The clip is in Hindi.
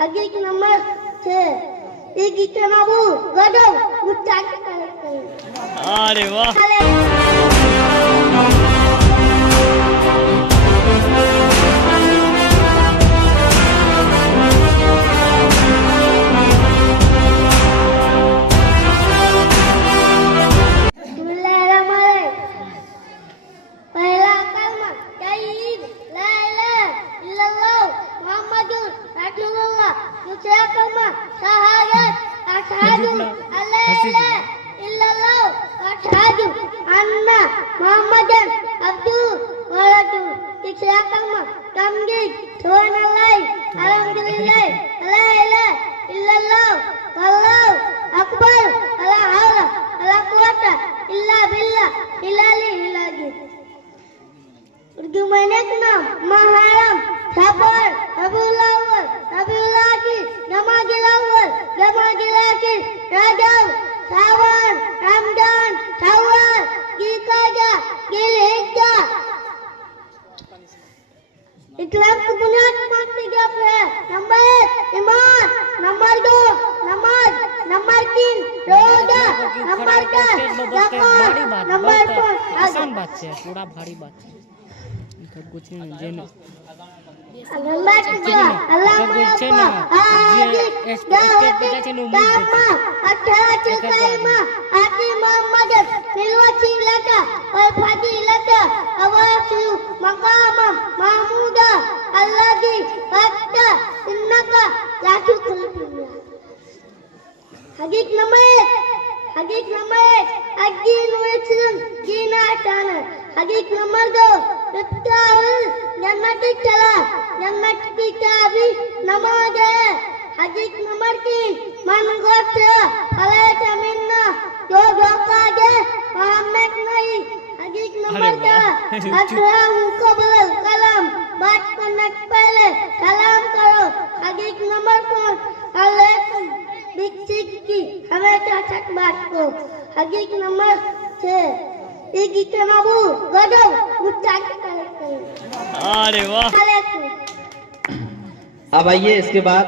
हकीक नंबर 6 ये गीता बाबू गडो गुट्टा अरे वाह दूसरा कलमा शहादत अशहदु अल्ला इलाहा इल्लल्लाह व अशहदु अन्ना मुहम्मदन अब्दुहु व रसूलुहु तीसरा कलमा तमजीद सुभानअल्लाह अल्हम्दुलिल्लाह ला इलाहा इल्लल्लाह वल्लाहु अकबर ला हौला वला कुव्वता इल्ला बिल्लाह इलालिल अज़ीम। उर्दू महीने का नाम मुहर्रम, सफर, रबीउल अव्वल, रबीउल आखिर, जमादुल अव्वल, जमादुल आखिर, रजब, शाबान, रमजान, शव्वाल, ज़िलक़अदा, ज़िलहिज्जा। इस्लाम की बुनियाद पांच चीजों पर है। नंबर 1 ईमान, नंबर 2 नमाज, नंबर 3 रोजा, नंबर 4 ज़कात, नंबर 5 आसान बात है, थोड़ा भारी बात है। कुछ नहीं जेनो नंबर 2 अल्लाह मरब्बा आदिक दावती दामा अठाती कलमा आती मोहम्मद बिलवसीलता वल फजीलता अवासु मकामा महमूदा अल्लाजी वक्ता इन्नका ला तुखलिफुल। हदीस नंबर 1 अद्दीनु इस्लाम दीना ताना। हदीस नंबर 2 इफ्ताहुल जन्नती सलात, जन्नत की चाबी नमाज है। हदीस नंबर 3 मन गोत्र फलैत मिन्ना, जो धोखा दे मोहम्मद नहीं। हदीस नंबर 4 अस्सलाम कबल कलाम, बात करने से पहले सलाम करो। हदीस नंबर 5 अलैकुम बिसिक्की, हमेशा सच बात को। हदीस नंबर 6 ये गीता बाबू गडो गुट्टा अरे वाह। अब आइए इसके बाद